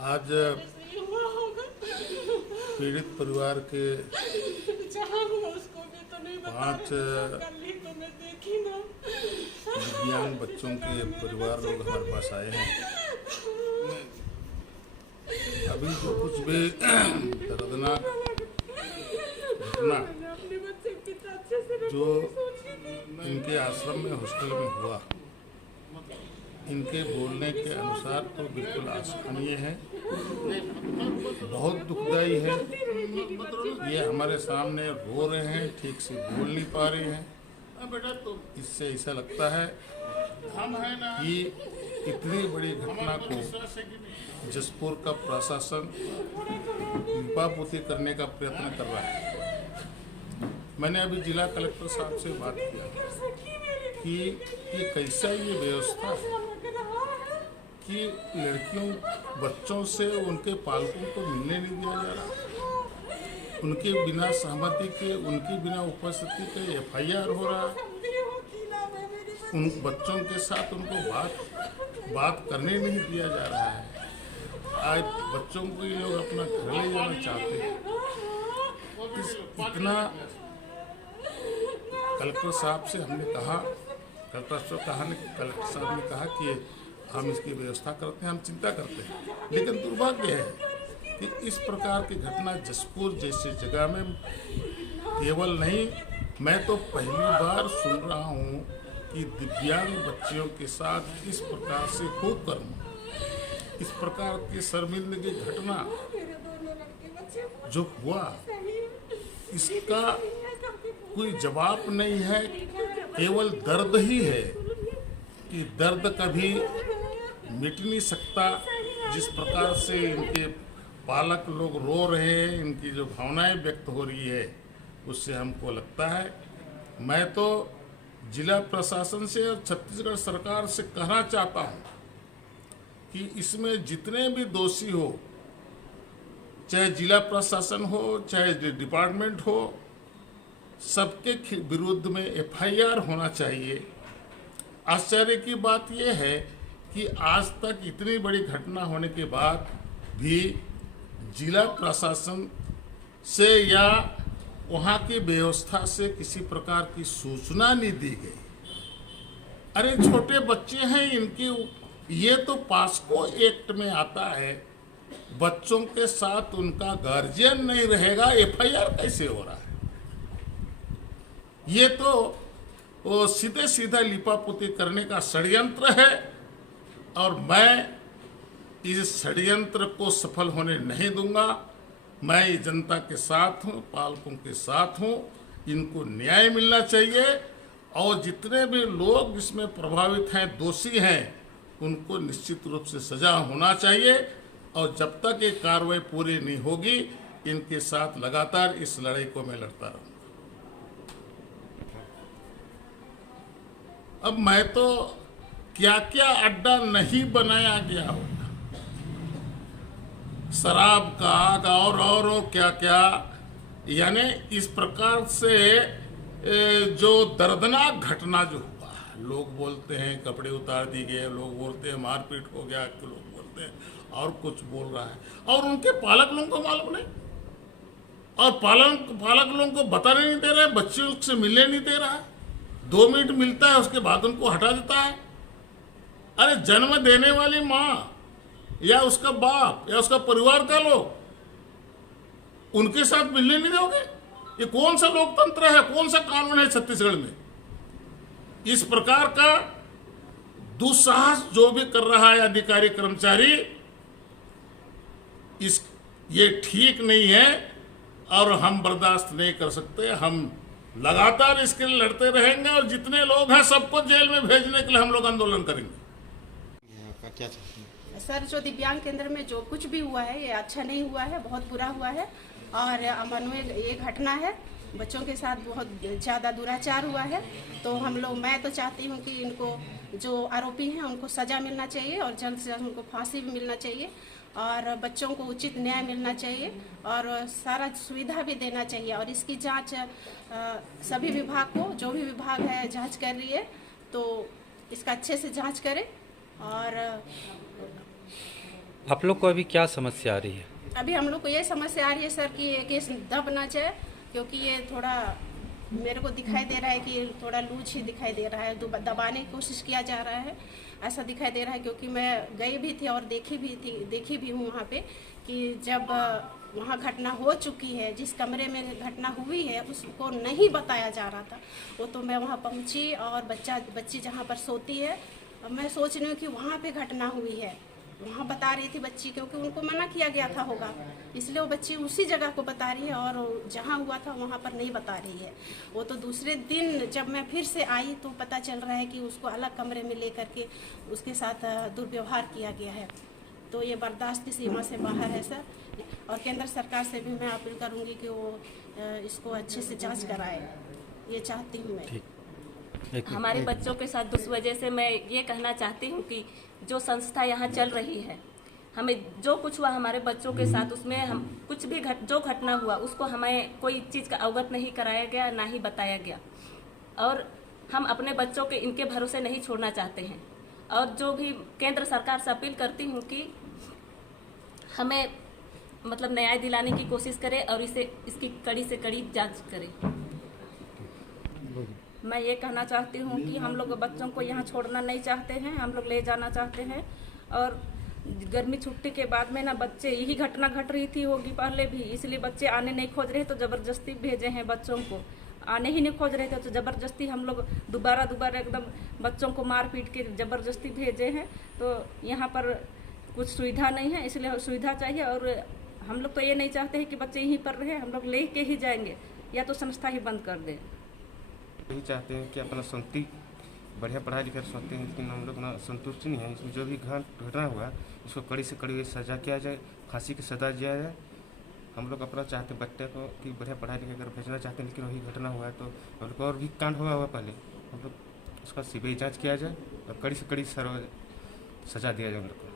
आज पीड़ित परिवार के 5 दिव्यांग बच्चों के परिवार लोग हमारे पास आए हैं। अभी जो कुछ भी दर्दनाक घटना जो इनके आश्रम में हॉस्टल में हुआ, इनके बोलने के अनुसार तो बिल्कुल अस्थानीय है, बहुत दुखदाई है। ये हमारे सामने रो रहे हैं, ठीक से बोल नहीं पा रहे हैं। इससे ऐसा लगता है कि इतनी बड़ी घटना को जसपुर का प्रशासन लिपापोती करने का प्रयत्न कर रहा है। मैंने अभी जिला कलेक्टर साहब से बात किया कि ये कैसा ये व्यवस्था है कि लड़कियों बच्चों से उनके पालकों को मिलने नहीं दिया जा रहा, उनके बिना सहमति के, उनकी बिना उपस्थिति के FIR हो रहा है। उन बच्चों के साथ उनको बात करने नहीं दिया जा रहा है। आज बच्चों को ये लोग अपना घर ले जाना चाहते हैं। इतना कलेक्टर साहब से हमने कहा, कलेक्टर साहब ने कहा कि हम इसकी व्यवस्था करते हैं, हम चिंता करते हैं। लेकिन दुर्भाग्य है कि इस प्रकार की घटना जसपुर जैसी जगह में केवल नहीं, मैं तो पहली बार सुन रहा हूँ कि दिव्यांग बच्चियों के साथ इस प्रकार से कुकर्म, इस प्रकार की शर्मिंदगी घटना जो हुआ, इसका कोई जवाब नहीं है, केवल दर्द ही है कि दर्द कभी मिट नहीं सकता। जिस प्रकार से इनके पालक लोग रो रहे हैं, इनकी जो भावनाएं व्यक्त हो रही है, उससे हमको लगता है, मैं तो जिला प्रशासन से और छत्तीसगढ़ सरकार से कहना चाहता हूं कि इसमें जितने भी दोषी हो, चाहे जिला प्रशासन हो, चाहे डिपार्टमेंट हो, सबके विरुद्ध में FIR होना चाहिए। आश्चर्य की बात यह है कि आज तक इतनी बड़ी घटना होने के बाद भी जिला प्रशासन से या वहाँ की व्यवस्था से किसी प्रकार की सूचना नहीं दी गई। अरे छोटे बच्चे हैं, इनकी ये तो पास्को एक्ट में आता है, बच्चों के साथ उनका गार्जियन नहीं रहेगा, FIR कैसे हो रहा है? ये तो वो सीधे सीधा लिपापोती करने का षड्यंत्र है और मैं इस षड्यंत्र को सफल होने नहीं दूंगा। मैं जनता के साथ हूँ, पालकों के साथ हूँ, इनको न्याय मिलना चाहिए और जितने भी लोग इसमें प्रभावित हैं, दोषी हैं, उनको निश्चित रूप से सजा होना चाहिए और जब तक ये कार्रवाई पूरी नहीं होगी, इनके साथ लगातार इस लड़ाई को मैं लड़ता रहूँगा। अब मैं तो क्या क्या अड्डा नहीं बनाया गया होगा, शराब का और क्या क्या, यानी इस प्रकार से जो दर्दनाक घटना जो हुआ, लोग बोलते हैं कपड़े उतार दिए गए, लोग बोलते हैं मारपीट हो गया, लोग बोलते हैं और कुछ बोल रहा है और उनके पालक लोगों को मालूम नहीं और पालक लोगों को बताने नहीं दे रहा है, बच्चे उससे मिलने नहीं दे रहा है, 2 मिनट मिलता है उसके बाद उनको हटा देता है। अरे जन्म देने वाली माँ या उसका बाप या उसका परिवार का लोग, उनके साथ मिलने नहीं दोगे? ये कौन सा लोकतंत्र है, कौन सा कानून है छत्तीसगढ़ में? इस प्रकार का दुस्साहस जो भी कर रहा है अधिकारी कर्मचारी, ये ठीक नहीं है और हम बर्दाश्त नहीं कर सकते। हम लगातार इसके लिए लड़ते रहेंगे और जितने लोग हैं सबको जेल में भेजने के लिए हम लोग आंदोलन करेंगे। क्या चाहते हैं सर? जो दिव्यांग केंद्र में जो कुछ भी हुआ है, ये अच्छा नहीं हुआ है, बहुत बुरा हुआ है और अमानवीय ये घटना है। बच्चों के साथ बहुत ज़्यादा दुराचार हुआ है। तो मैं तो चाहती हूँ कि इनको जो आरोपी हैं उनको सज़ा मिलना चाहिए और जल्द से जल्द उनको फांसी भी मिलना चाहिए और बच्चों को उचित न्याय मिलना चाहिए और सारा सुविधा भी देना चाहिए। और इसकी जांच सभी विभाग को, जो भी विभाग है जांच कर रही है, तो इसका अच्छे से जांच करें और आप लोग को अभी क्या समस्या आ रही है? अभी हम लोग को ये समस्या आ रही है सर कि ये केस दब ना जाए, क्योंकि ये थोड़ा मेरे को दिखाई दे रहा है कि थोड़ा लूज ही दिखाई दे रहा है, दबाने की कोशिश किया जा रहा है, ऐसा दिखाई दे रहा है। क्योंकि मैं गई भी थी और देखी भी हूँ वहाँ पे कि जब वहाँ घटना हो चुकी है, जिस कमरे में घटना हुई है उसको नहीं बताया जा रहा था। वो तो मैं वहाँ पहुँची और बच्ची जहाँ पर सोती है, मैं सोच रही हूँ कि वहाँ पे घटना हुई है, वहाँ बता रही थी बच्ची, क्योंकि उनको मना किया गया था होगा, इसलिए वो बच्ची उसी जगह को बता रही है और जहाँ हुआ था वहाँ पर नहीं बता रही है। वो तो दूसरे दिन जब मैं फिर से आई तो पता चल रहा है कि उसको अलग कमरे में लेकर के उसके साथ दुर्व्यवहार किया गया है। तो ये बर्दाश्त की सीमा से बाहर है सर। और केंद्र सरकार से भी मैं अपील करूँगी कि वो इसको अच्छे से जाँच कराए, ये चाहती हूँ मैं। हमारे बच्चों के साथ उस वजह से मैं ये कहना चाहती हूँ कि जो संस्था यहाँ चल रही है, हमें जो कुछ हुआ हमारे बच्चों के साथ, उसमें हम कुछ भी जो घटना हुआ उसको हमें कोई चीज़ का अवगत नहीं कराया गया, ना ही बताया गया। और हम अपने बच्चों के इनके भरोसे नहीं छोड़ना चाहते हैं। और जो भी केंद्र सरकार से अपील करती हूँ कि हमें मतलब न्याय दिलाने की कोशिश करे और इसकी कड़ी से कड़ी जांच करे। मैं ये कहना चाहती हूँ कि हम लोग बच्चों को यहाँ छोड़ना नहीं चाहते हैं, हम लोग ले जाना चाहते हैं। और गर्मी छुट्टी के बाद में ना बच्चे, यही घटना घट रही थी होगी पहले भी, इसलिए बच्चे आने नहीं खोज रहे तो ज़बरदस्ती भेजे हैं बच्चों को। आने ही नहीं खोज रहे थे तो ज़बरदस्ती हम लोग दोबारा एकदम बच्चों को मार पीट के ज़बरदस्ती भेजे हैं। तो यहाँ पर कुछ सुविधा नहीं है, इसलिए सुविधा चाहिए। और हम लोग तो ये नहीं चाहते हैं कि बच्चे यहीं पर रहे, हम लोग ले के ही जाएंगे, या तो संस्था ही बंद कर दें। यही चाहते हैं कि अपना शांति बढ़िया पढ़ाई लिखाई सोचते हैं, लेकिन हम लोग ना संतुष्टि नहीं है। इसमें जो भी घटना हुआ इसको कड़ी से कड़ी सजा किया जाए, फांसी की सजा दिया जाए। हम लोग अपना चाहते हैं बच्चे को कि बढ़िया पढ़ाई लिखाई कर भेजना चाहते हैं, लेकिन वही घटना हुआ है तो हम लोग और भी कांड हुआ पहले, हम लोग उसका सीबीआई जाँच किया जाए और कड़ी से कड़ी सजा दिया जाए हम लोग को।